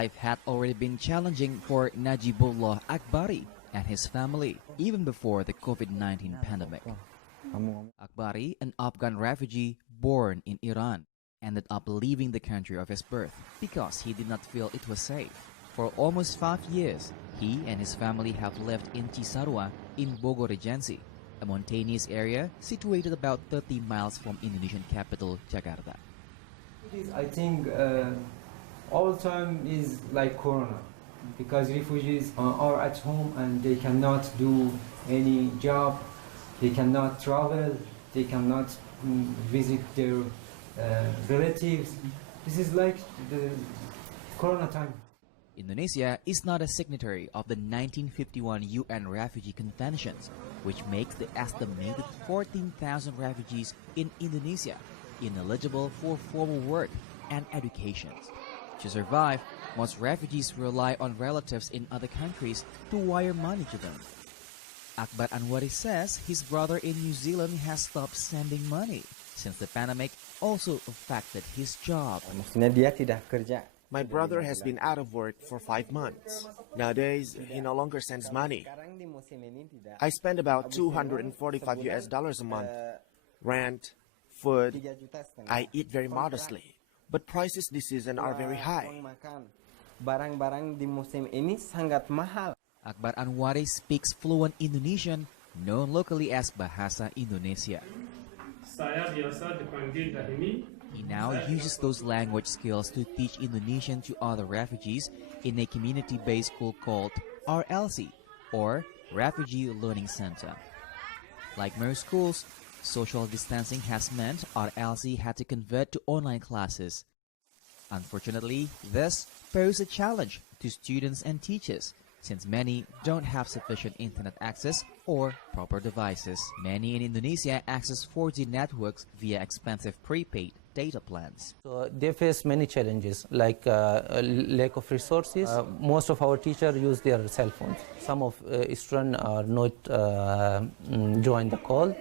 Life had already been challenging for Najibullah Akbari and his family, even before the COVID-19 pandemic. Akbari, an Afghan refugee born in Iran, ended up leaving the country of his birth because he did not feel it was safe. For almost 5 years, he and his family have lived in Cisarua in Bogor Regency, a mountainous area situated about 30 miles from Indonesian capital Jakarta. I think all time is like Corona, because refugees are at home and they cannot do any job, they cannot travel, they cannot visit their relatives. This is like the Corona time. Indonesia is not a signatory of the 1951 UN Refugee Conventions, which makes the estimated 14,000 refugees in Indonesia ineligible for formal work and education. To survive, most refugees rely on relatives in other countries to wire money to them. Akbar Anwari says his brother in New Zealand has stopped sending money since the pandemic also affected his job. My brother has been out of work for 5 months. Nowadays, he no longer sends money. I spend about $245 a month. Rent, food. I eat very modestly, but prices this season are very high. Akbar Anwari speaks fluent Indonesian, known locally as Bahasa Indonesia. He now uses those language skills to teach Indonesian to other refugees in a community-based school called RLC, or Refugee Learning Center. Like most schools, social distancing has meant RLC had to convert to online classes. Unfortunately, this poses a challenge to students and teachers, since many don't have sufficient internet access or proper devices. Many in Indonesia access 4G networks via expensive prepaid data plans. So they face many challenges like lack of resources. Most of our teachers use their cell phones. Some of students are not join the call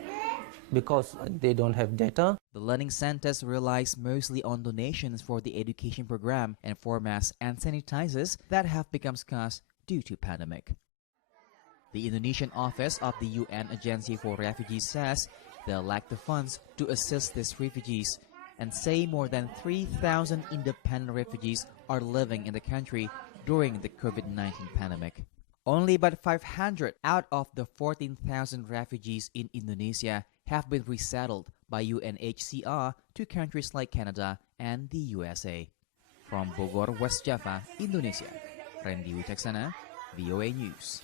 because they don't have data. The learning centers relies mostly on donations for the education program and for masks and sanitizers that have become scarce due to pandemic. The Indonesian office of the UN Agency for Refugees says they lack the funds to assist these refugees and say more than 3,000 independent refugees are living in the country during the COVID-19 pandemic. Only about 500 out of the 14,000 refugees in Indonesia have been resettled by UNHCR to countries like Canada and the USA. From Bogor, West Java, Indonesia, Rendy Wicaksana, VOA News.